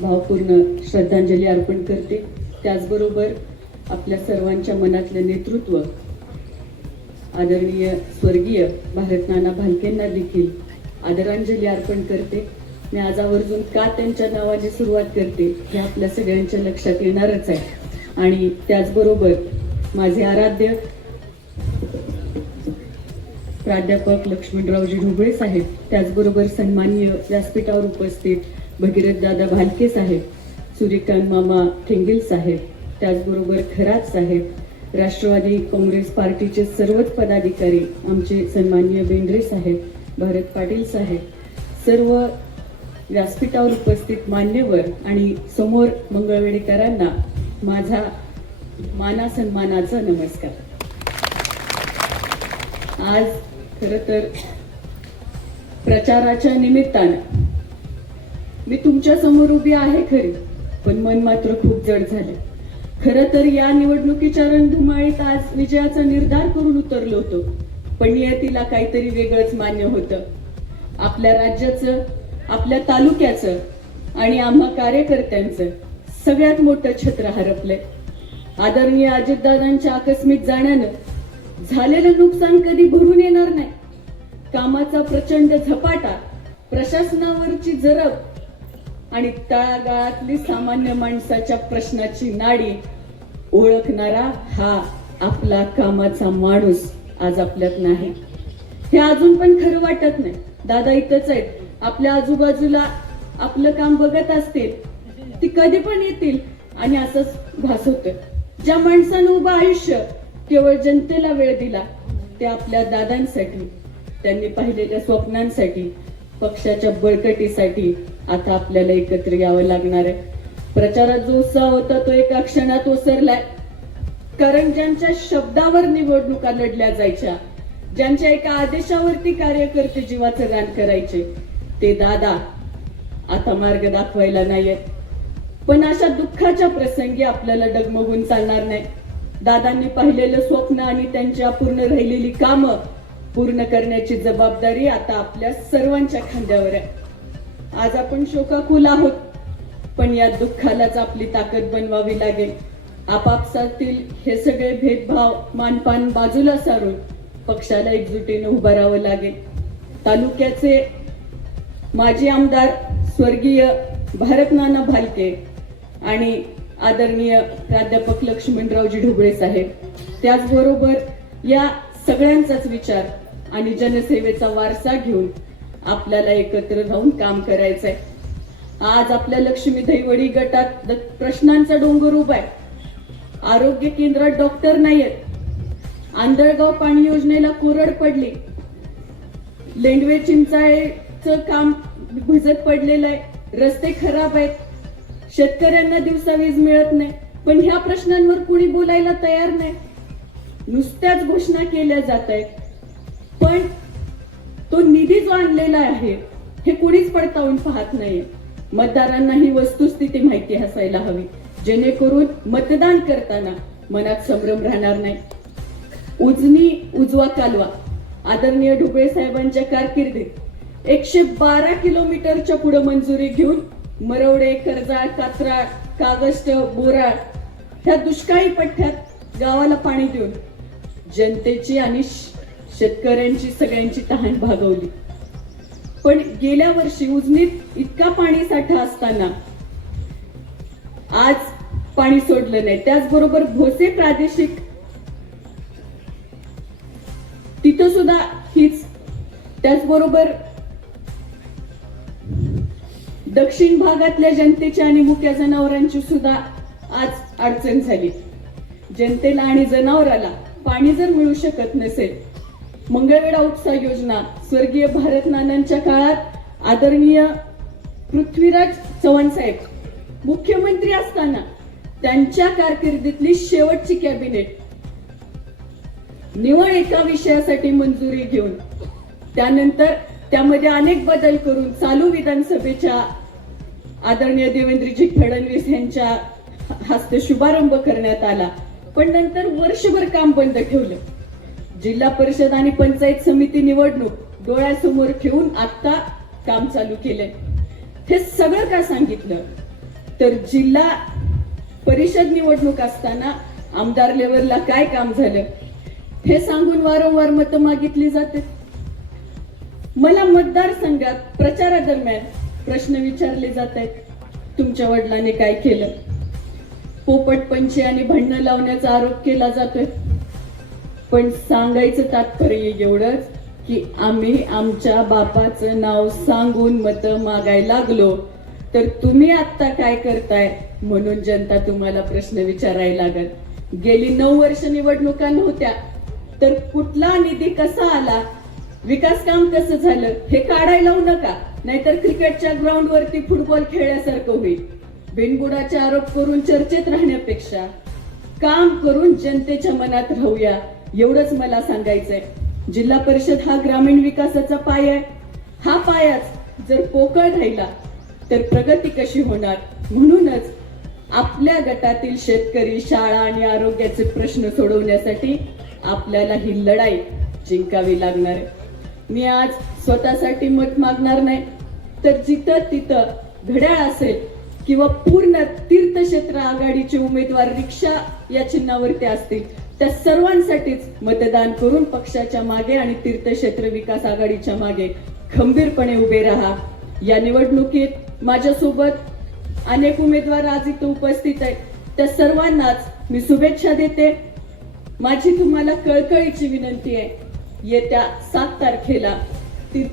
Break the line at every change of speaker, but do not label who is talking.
भावपूर्ण श्रद्धांजली अर्पण करते. त्याचबरोबर आपल्या सर्वांच्या मनातलं नेतृत्व आदरणीय स्वर्गीय भारतनाना भालकेंना देखील आदरांजली अर्पण करते. मी आज आवर्जून का त्यांच्या नावाने सुरुवात करते हे आपल्या सगळ्यांच्या लक्षात येणारच आहे. आणि त्याचबरोबर माझे आराध्य प्राध्यापक लक्ष्मणरावजी ढोबळे साहेब त्याचबरोबर सन्माननीय व्यासपीठावर उपस्थित भगीरथ दादा भालके साहेब सूर्यकांत मामा ठेंगेल साहेब त्याचबरोबर खरात साहेब राष्ट्रवादी काँग्रेस पार्टीचे सर्वच पदाधिकारी आमचे सन्माननीय बेंद्रे साहेब भरत पाटील साहेब सर्व व्यासपीठावर उपस्थित मान्यवर आणि समोर मंगळवेडेकरांना माझा माना सन्मानाचा नमस्कार. आज खरं तर प्रचाराच्या निमित्तानं मी तुमच्यासमोर उभी आहे खरी पण मन मात्र खूप जड झाले. खर तर या निवडणुकीच्या रणधुमाळीत आज विजयाचा निर्धार करून उतरलो होतो पण नियतीला काहीतरी वेगळंच मान्य होतं. आपल्या राज्याचं आपल्या तालुक्याचं आणि आम्हा कार्यकर्त्यांचं सगळ्यात मोठं छत्र हरपलंय आदरणीय अजितदादांच्या आकस्मिक जाण्यानं झालेलं नुकसान कधी भरून येणार नाही. कामाचा प्रचंड झपाटा प्रशासनावरची जरब आणि तळागाळातली सामान्य माणसाच्या प्रश्नाची नाडी ओळखणारा हा आपला कामाचा माणूस आज आपल्यात नाही. हे अजून पण खरं वाटत नाही. दादा इथंच आहेत. आपल्या आजूबाजूला आपलं काम बघत असतील. ती कधी पण येतील. आणि असंच भास ज्या माणसानं उभं आयुष्य केवळ जनतेला वेळ दिला ते आपल्या दादांसाठी त्यांनी पाहिलेल्या स्वप्नांसाठी पक्षाच्या बळकटीसाठी आता आपल्याला एकत्र यावं लागणार आहे. प्रचारात जो उत्साह होता तो एका क्षणात ओसरलाय. कारण ज्यांच्या शब्दावर निवडणुका लढल्या जायच्या ज्यांच्या एका आदेशावरती कार्यकर्ते जीवाचं रान करायचे ते दादा आता मार्ग दाखवायला नाहीयेत. पण अशा दुःखाच्या प्रसंगी आपल्याला डगमगून चालणार नाही. दादांनी पाहिलेलं स्वप्न आणि त्यांची अपूर्ण राहिलेली कामं पूर्ण करण्याची जबाबदारी आता आपल्या सर्वांच्या खांद्यावर आहे. आज आपण शोकाकुल आहोत पण या दुःखालाच आपली ताकद बनवावी लागेल. आपापसातील हे सगळे भेदभाव मानपान बाजूला सारून पक्षाला एकजुटीनं उभं राहावं लागेल. तालुक्याचे माजी आमदार स्वर्गीय भारतनाना भालके आणि आदरणीय प्राध्यापक लक्ष्मणरावजी ढोबळे साहेब. त्याचबरोबर या सगळ्यांचाच विचार आणि जनसेवेचा वारसा घेऊन आपल्याला एकत्र राहून काम करायचंय. आज आपल्या लक्ष्मी दैवडी गटात प्रश्नांचा डोंगर उभा आहे. आरोग्य केंद्रात डॉक्टर नाहीयेत. आंधळगाव पाणी योजनेला कोरड पडली. लेंडवे चिंचाळेचं काम भिजत पडलेलं आहे. रस्ते खराब आहेत. शेतकऱ्यांना दिवसा वीज मिळत नाही. पण ह्या प्रश्नांवर कुणी बोलायला तयार नाही. नुसत्याच घोषणा केल्या जात आहेत पण तो निधी जो आणलेला आहे हे कुणीच पडताळून पाहत नाहीये. मतदारांना ही वस्तुस्थिती माहिती असायला हवी. जेणेकरून मतदान करताना मनात संभ्रम राहणार नाही. उजनी उजवा कालवा आदरणीय ढुबळे साहेबांच्या कारकिर्दीत एकशे बारा किलोमीटरच्या पुढे मंजुरी घेऊन मरवडे कर्जाळ कात्रा कागस्ट बोराळ ह्या दुष्काळी पठ्ठ्यात गावाला पाणी देऊन जनतेची आणि शेतकऱ्यांची सगळ्यांची तहान भागवली. पण गेल्या वर्षी उजनीत इतका पाणी साठा असताना आज पाणी सोडलं नाही. त्याचबरोबर भोसे प्रादेशिक तिथं सुद्धा हीच त्याचबरोबर दक्षिण भागातल्या जनतेच्या आणि मुक्या जनावरांची सुद्धा आज अडचण झाली. जनतेला आणि जनावराला पाणी जर मिळू शकत नसेल मंगळवेढा उपसा योजना स्वर्गीय भारत नानांच्या काळात आदरणीय पृथ्वीराज चव्हाण साहेब मुख्यमंत्री असताना त्यांच्या कारकिर्दीतली शेवटची कॅबिनेट. निवड एका विषयासाठी मंजुरी घेऊन त्यानंतर त्यामध्ये अनेक बदल करून चालू विधानसभेच्या आदरणीय देवेंद्रजी फडणवीस यांच्या हस्ते शुभारंभ करण्यात आला. पण नंतर वर्षभर काम बंद ठेवलं. जिल्हा परिषद आणि पंचायत समिती निवडणूक डोळ्यासमोर ठेवून आता काम चालू केलंय. हे सगळं का सांगितलं? तर जिल्हा परिषद निवडणूक असताना आमदार लेवलला काय काम झालं? हे सांगून वारंवार मतं मागितली जाते मला मतदारसंघात प्रचारादरम्यान प्रश्न विचारले जात आहेत तुमच्या वडिलांनी काय केलं? पोपटपंची आणि भांडणं लावण्याचा आरोप केला जातोय. पण सांगायचं तात्पर्य एवढंच की आम्ही आमच्या बापाचं नाव सांगून मतं मागायला लागलो. तर तुम्ही आता काय करताय? म्हणून जनता तुम्हाला प्रश्न विचारायला लागत गेली नऊ वर्ष निवडणुका नव्हत्या. तर कुठला निधी कसा आला? विकास काम कसं झालं? हे काढायला लावू नका. नाहीतर क्रिकेटच्या ग्राउंड वरती फुटबॉल खेळल्यासारखं होईल. बिनबुडाचे आरोप करून चर्चेत राहण्यापेक्षा काम करून जनतेच्या मनात राहूया एवढंच मला सांगायचंय. जिल्हा परिषद हा ग्रामीण विकासाचा पाय आहे. हा पायाच जर पोकळ राहिला तर प्रगती कशी होणार? म्हणूनच आपल्या गटातील शेतकरी शाळा आणि आरोग्याचे प्रश्न सोडवण्यासाठी आपल्याला ही लढाई जिंकावी लागणार आहे. मी आज स्वतःसाठी मत मागणार नाही. तर जिथं तिथं घड्याळ असेल किंवा पूर्ण तीर्थक्षेत्र आघाडीचे उमेदवार रिक्षा या चिन्हावरती असतील त्या सर्वांसाठीच मतदान करून पक्षाच्या मागे आणि तीर्थक्षेत्र विकास आघाडीच्या मागे खंबीरपणे उभे राहा. या निवडणुकीत माझ्यासोबत अनेक उमेदवार आज इथं उपस्थित आहेत. त्या सर्वांनाच मी शुभेच्छा देते. माझी तुम्हाला कळकळीची विनंती आहे. येत्या सात तारखेला तीर्थ